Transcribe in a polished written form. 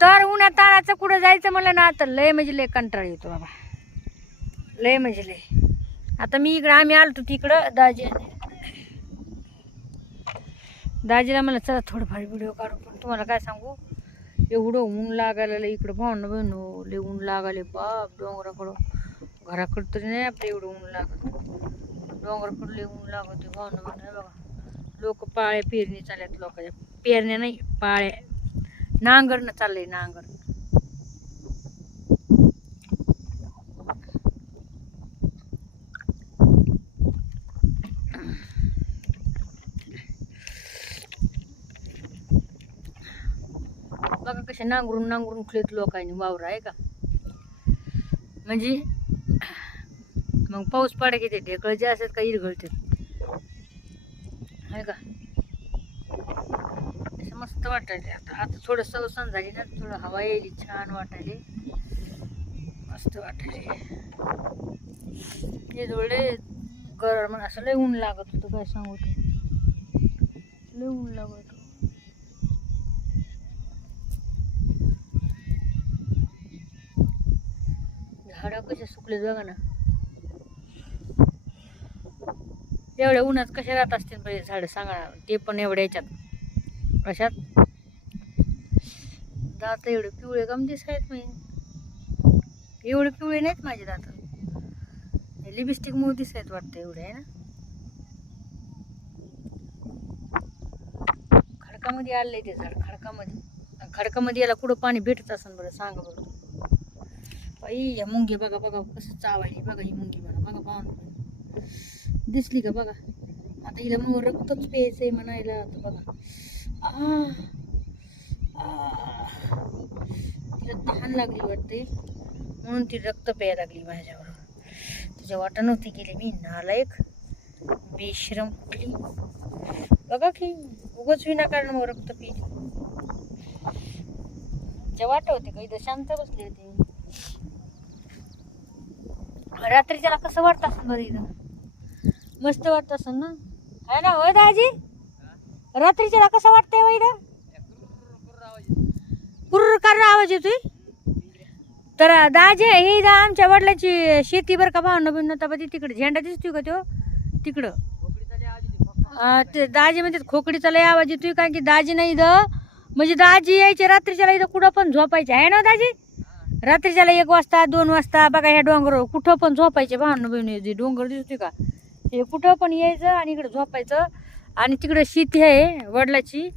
तर उन्हा ताणाचं कुठं जायचं मला ना तर लय म्हणजे लय कंटाळ येतो बाबा, लय म्हणजे लय. आता मी इकडं आम्ही आलतो तिकडं दाजीला मला चला थोडंफार व्हिडिओ काढू. पण तुम्हाला काय सांगू, एवढं ऊन लागायला लय इकडं भावनं बहिणू, लय ऊन लागायले बाप. डोंगराकडं घराकडं तरी नाही आपलं एवढं ऊन लागत, डोंगराकडं लय ऊन लागत भावनं बहिणू. बघा लोक पाळ्या पेरणी चालल्यात, लोकांच्या पेरण्या नाही पाळ्या, नांगरणं चाललंय नांगर. बघा कशा नांगरून नांगरून खुलेत लोकांनी वावर आहे का. म्हणजे मग पाऊस पडा की ते ढेकळ जे असतात का इरगळतात आहे का. असं मस्त वाटायले. आता थोडं सवसन झाली ना, थोडं हवा यायली, छान वाटायले, मस्त वाटायले. हे थोडे गरम असं लय ऊन लागत होतं, काय सांगू तू, लय ऊन लागत होतं. झाडं कसे सुकले बघा ना, एवढ्या उन्हात कशा राहत असतील पहिले झाडं सांगा ना. ते पण एवढ्या याच्यात कशात दात एवढे पिवळे कम दिसायत. मी एवढे पिवळे नाहीत माझे दात, लिपस्टिक मुळे दिसायत वाटतं एवढे आहे ना. खडकामध्ये आलंय ते झाड, खडकामध्ये याला कुठं पाणी भेटत असेल बरं सांगा बरं. बाई या मुंगी बघा बघा कसं चावायली बघा, ही मुंगी बघा बघा पाहून दिसली का बघा. आता हिला मग रक्तच प्यायचंय म्हणायला. आता बघा तिला तहान लागली वाटते म्हणून ती रक्त प्यायला लागली माझ्यावर. तिच्या वाटा नव्हती गेली मी, नालायक बेशरम कुठली. बघा की उगाच विनाकारण मग रक्त पिली. तिच्या वाटा होते का इथं शांत बसली होती. रात्रीच्याला कसं वाटत असेल बरं, इथं मस्त वाटत असेल ना, है ना होय दाजी. रात्रीच्याला कसं वाटतंय वय इथं, कुर्र आवाज येतोय. तर दाजी हे इथं आमच्या वडिलांची शेती बरं का भावना बिन नव्हता. तिकडे झेंडा दिसतोय का तो तिकडं, ते दाजी म्हणतात खोकडीचा लय आवाज येतोय. कारण की दाजी नाही इथं, म्हणजे दाजी यायचे रात्रीच्याला इथं कुठं पण झोपायचे आहे ना दाजी. रात्रीच्याला 1 वाजता 2 वाजता बघा ह्या डोंगरावर कुठं पण झोपायचे भावना बहिणी. डोंगर दिसतोय का, हे कुठं पण यायचं आणि इकडे झोपायचं. आणि तिकडे शेती आहे वडिलाची,